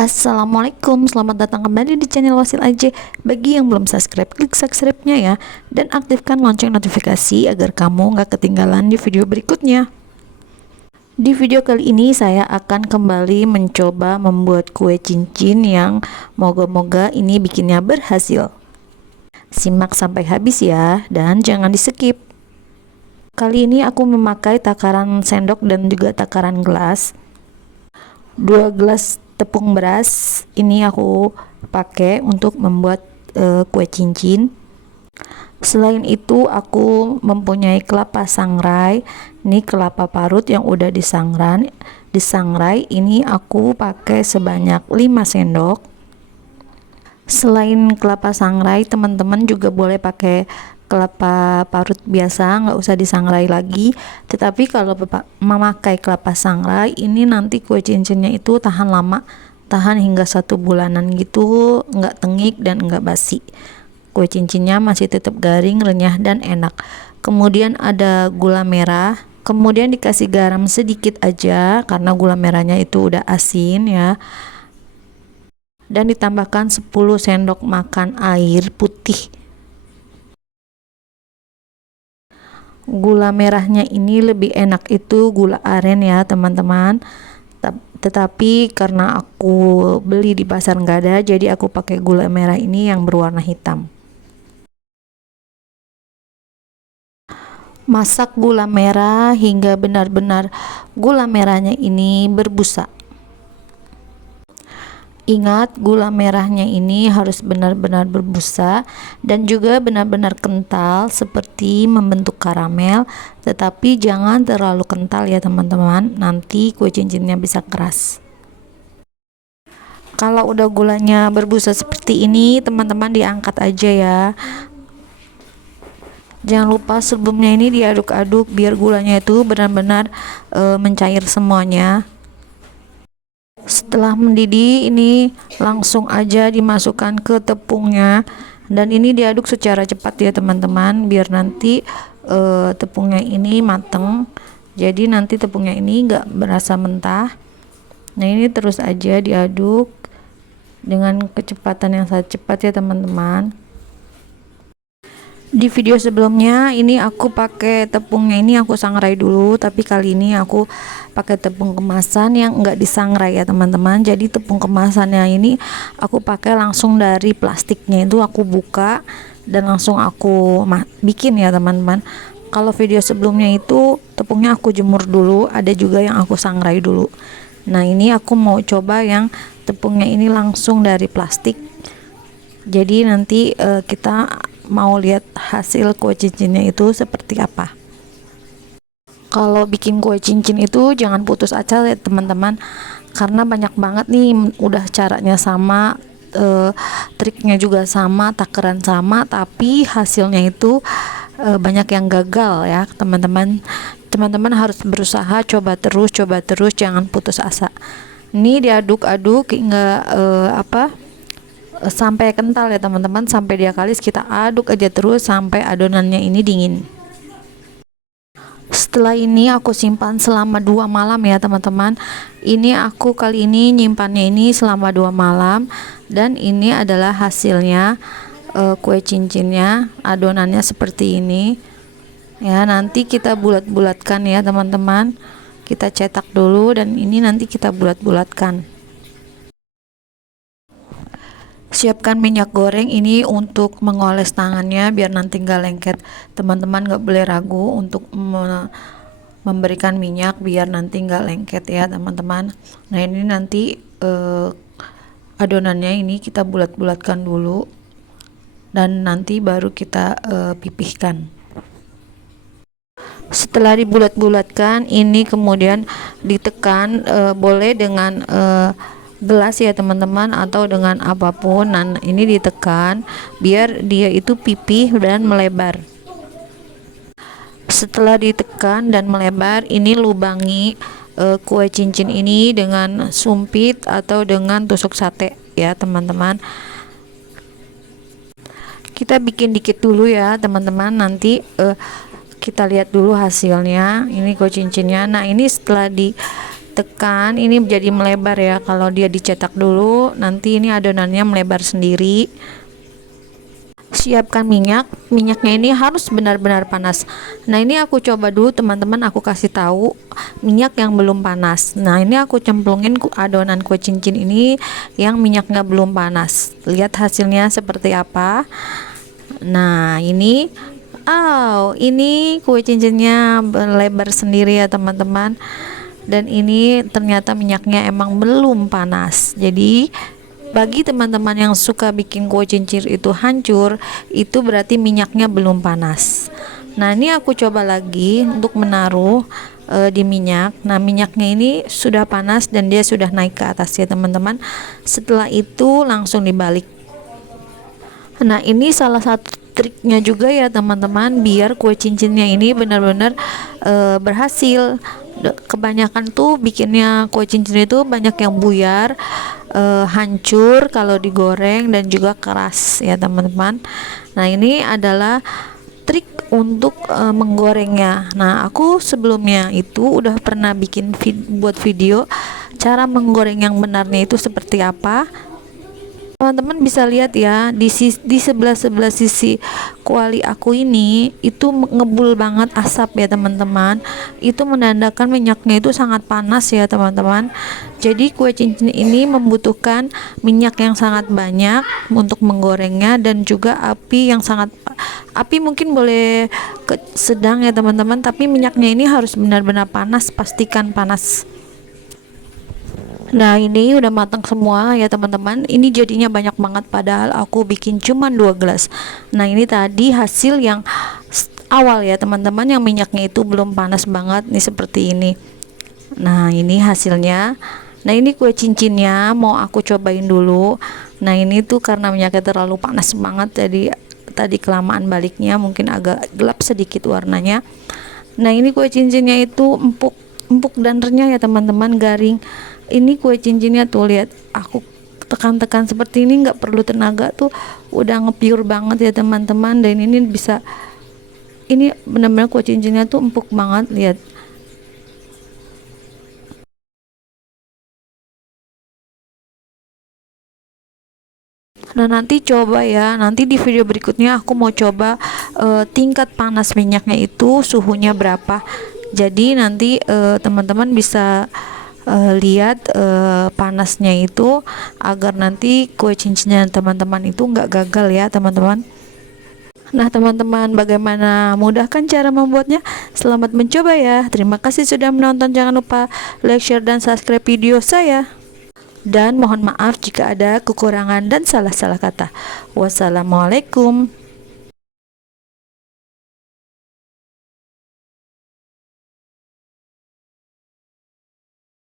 Assalamualaikum, selamat datang kembali di channel Wasil Aja. Bagi yang belum subscribe, klik subscribe-nya ya, dan aktifkan lonceng notifikasi agar kamu nggak ketinggalan di video berikutnya. Di video kali ini saya akan kembali mencoba membuat kue cincin yang moga-moga ini bikinnya berhasil. Simak sampai habis ya, dan jangan di skip. Kali ini aku memakai takaran sendok dan juga takaran gelas. 2 gelas tepung beras ini aku pakai untuk membuat kue cincin. Selain itu aku mempunyai kelapa sangrai. Ini kelapa parut yang udah disangrai. Ini aku pakai sebanyak 5 sendok. Selain kelapa sangrai, teman-teman juga boleh pakai kelapa parut biasa, nggak usah disangrai lagi. Tetapi kalau memakai kelapa sangrai, ini nanti kue cincinnya itu tahan lama, tahan hingga 1 bulanan gitu, nggak tengik dan nggak basi. Kue cincinnya masih tetap garing, renyah dan enak. Kemudian ada gula merah, kemudian dikasih garam sedikit aja karena gula merahnya itu udah asin ya. Dan ditambahkan 10 sendok makan air putih. Gula merahnya ini lebih enak itu gula aren ya teman-teman, tetapi karena aku beli di pasar nggak ada, jadi aku pakai gula merah ini yang berwarna hitam. Masak gula merah hingga benar-benar gula merahnya ini berbusa. Ingat, gula merahnya ini harus benar-benar berbusa dan juga benar-benar kental seperti membentuk karamel, tetapi jangan terlalu kental ya teman-teman, nanti kue cincinnya bisa keras. Kalau udah gulanya berbusa seperti ini, teman-teman diangkat aja ya. Jangan lupa sebelumnya ini diaduk-aduk biar gulanya itu benar-benar mencair semuanya. Setelah mendidih, ini langsung aja dimasukkan ke tepungnya dan ini diaduk secara cepat ya teman-teman, biar nanti tepungnya ini mateng, jadi nanti tepungnya ini nggak berasa mentah. Nah, ini terus aja diaduk dengan kecepatan yang sangat cepat ya teman-teman. Di video sebelumnya ini aku pakai tepungnya ini aku sangrai dulu, tapi kali ini aku pakai tepung kemasan yang enggak disangrai ya teman-teman. Jadi tepung kemasannya ini aku pakai langsung dari plastiknya, itu aku buka dan langsung aku bikin ya teman-teman. Kalau video sebelumnya itu tepungnya aku jemur dulu, ada juga yang aku sangrai dulu. Nah, ini aku mau coba yang tepungnya ini langsung dari plastik. Jadi nanti kita mau lihat hasil kue cincinnya itu seperti apa. Kalau bikin kue cincin itu jangan putus asa ya teman-teman, karena banyak banget nih udah caranya sama, triknya juga sama, takaran sama, tapi hasilnya itu banyak yang gagal ya teman-teman. Teman-teman harus berusaha, coba terus, jangan putus asa. Ini diaduk-aduk hingga sampai kental ya teman-teman, sampai dia kalis, kita aduk aja terus sampai adonannya ini dingin. Setelah ini aku simpan selama 2 malam ya teman-teman. Ini aku kali ini nyimpannya ini selama 2 malam dan ini adalah hasilnya kue cincinnya, adonannya seperti ini ya. Nanti kita bulat-bulatkan ya teman-teman, kita cetak dulu dan ini nanti kita bulat-bulatkan. Siapkan minyak goreng ini untuk mengoles tangannya biar nanti nggak lengket. Teman-teman nggak boleh ragu untuk memberikan minyak biar nanti nggak lengket ya teman-teman. Nah, ini nanti adonannya ini kita bulat-bulatkan dulu dan nanti baru kita pipihkan. Setelah dibulat-bulatkan, ini kemudian ditekan, boleh dengan gelas ya teman-teman atau dengan apapun. Nah, ini ditekan biar dia itu pipih dan melebar. Setelah ditekan dan melebar, ini lubangi kue cincin ini dengan sumpit atau dengan tusuk sate ya teman-teman. Kita bikin dikit dulu ya teman-teman, nanti kita lihat dulu hasilnya. Ini kue cincinnya. Nah, ini setelah tekan ini jadi melebar ya. Kalau dia dicetak dulu, nanti ini adonannya melebar sendiri. Siapkan minyaknya ini harus benar-benar panas. Nah ini aku coba dulu teman-teman, aku kasih tahu minyak yang belum panas. Nah ini aku cemplungin adonan kue cincin ini yang minyaknya belum panas. Lihat hasilnya seperti apa. Nah ini kue cincinnya lebar sendiri ya teman-teman, dan ini ternyata minyaknya emang belum panas. Jadi bagi teman-teman yang suka bikin kue cincin itu hancur, itu berarti minyaknya belum panas. Nah ini aku coba lagi untuk menaruh di minyak. Nah minyaknya ini sudah panas dan dia sudah naik ke atas ya teman-teman. Setelah itu langsung dibalik. Nah ini salah satu triknya juga ya teman-teman, biar kue cincinnya ini benar-benar berhasil. Kebanyakan tuh bikinnya kue cincin itu banyak yang buyar, hancur kalau digoreng, dan juga keras ya teman-teman. Nah ini adalah trik untuk menggorengnya. Nah aku sebelumnya itu udah pernah bikin buat video cara menggoreng yang benarnya itu seperti apa. Teman-teman bisa lihat ya di sebelah sisi kuali aku ini itu ngebul banget asap ya teman-teman. Itu menandakan minyaknya itu sangat panas ya teman-teman. Jadi kue cincin ini membutuhkan minyak yang sangat banyak untuk menggorengnya, dan juga api mungkin boleh sedang ya teman-teman, tapi minyaknya ini harus benar-benar panas, pastikan panas. Nah ini udah matang semua ya teman-teman. Ini jadinya banyak banget padahal aku bikin cuma 2 gelas. Nah ini tadi hasil yang awal ya teman-teman, yang minyaknya itu belum panas banget nih seperti ini. Nah ini hasilnya. Nah ini kue cincinnya mau aku cobain dulu. Nah ini tuh karena minyaknya terlalu panas banget, jadi tadi kelamaan baliknya mungkin agak gelap sedikit warnanya. Nah ini kue cincinnya itu empuk dan renyah ya teman-teman, garing. Ini kue cincinnya tuh lihat, aku tekan-tekan seperti ini nggak perlu tenaga tuh udah ngepiur banget ya teman-teman. Dan ini benar-benar kue cincinnya tuh empuk banget, lihat. Nah nanti coba ya, nanti di video berikutnya aku mau coba tingkat panas minyaknya itu suhunya berapa. Jadi nanti teman-teman bisa lihat panasnya itu, agar nanti kue cincinnya teman-teman itu nggak gagal ya teman-teman. Nah teman-teman, bagaimana, mudah kan cara membuatnya? Selamat mencoba ya. Terima kasih sudah menonton. Jangan lupa like, share, dan subscribe video saya. Dan mohon maaf jika ada kekurangan dan salah-salah kata. Wassalamualaikum.